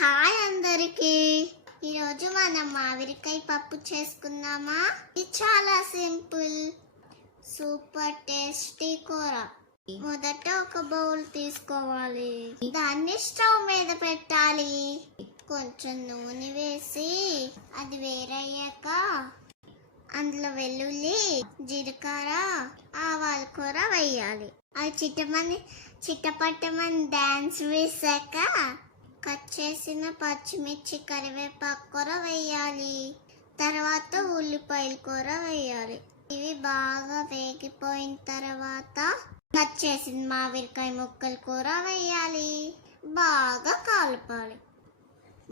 Hi అందరికి. ఈరోజు మనం మామిడికాయ పప్పు చేసుకుందామా. ఇది చాలా సింపుల్, సూపర్ టేస్టీ కూర. మొదట ఒక బౌల్ తీసుకోవాలి, దాన్ని స్టవ్ మీద పెట్టాలి. కొంచెం నూనె వేసి అది వేరయ్యాక అందులో వెల్లుల్లి, జీలకర్ర, ఆవాల కూర వేయాలి. అది చిట్టపట్టమని డాన్స్ వేసాక కట్ చేసిన పచ్చిమిర్చి, కరివేపాకు కూర వేయాలి. తర్వాత ఉల్లిపాయల కూర వేయాలి. ఇవి బాగా వేగిపోయిన తర్వాత కట్ చేసిన మామిడికాయ ముక్కల కూర వేయాలి. బాగా కలపాలి.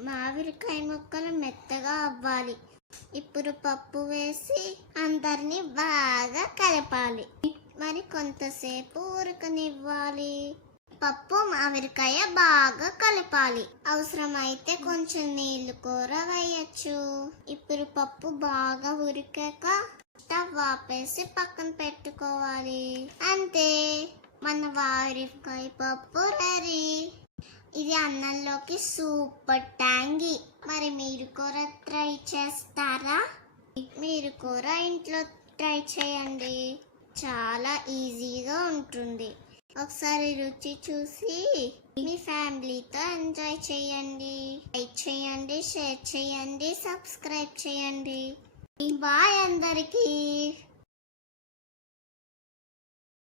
మామిడికాయ ముక్కలు మెత్తగా అవ్వాలి. ఇప్పుడు పప్పు వేసి అందరినీ బాగా కలపాలి. మరి కొంతసేపు ఉడకనివ్వాలి. పప్పు మామిడికాయ బాగా కలపాలి. అవసరమైతే కొంచెం నీళ్లు కూర వేయచ్చు. ఇప్పుడు పప్పు బాగా ఉడికాక స్టవ్ ఆపేసి పక్కన పెట్టుకోవాలి. అంతే, మన మామిడికాయ పప్పు రెడీ. ఇది అన్నంలోకి సూపర్ ట్యాంగీ. మరి మీరు కూర ట్రై చేస్తారా? మీరు కూర ఇంట్లో ట్రై చేయండి, చాలా ఈజీగా ఉంటుంది. ఒకసారి రుచి చూసి మీ ఫ్యామిలీతో ఎంజాయ్ చేయండి. లైక్ చేయండి, షేర్ చేయండి, సబ్స్క్రైబ్ చేయండి. బాయ్ అందరికీ.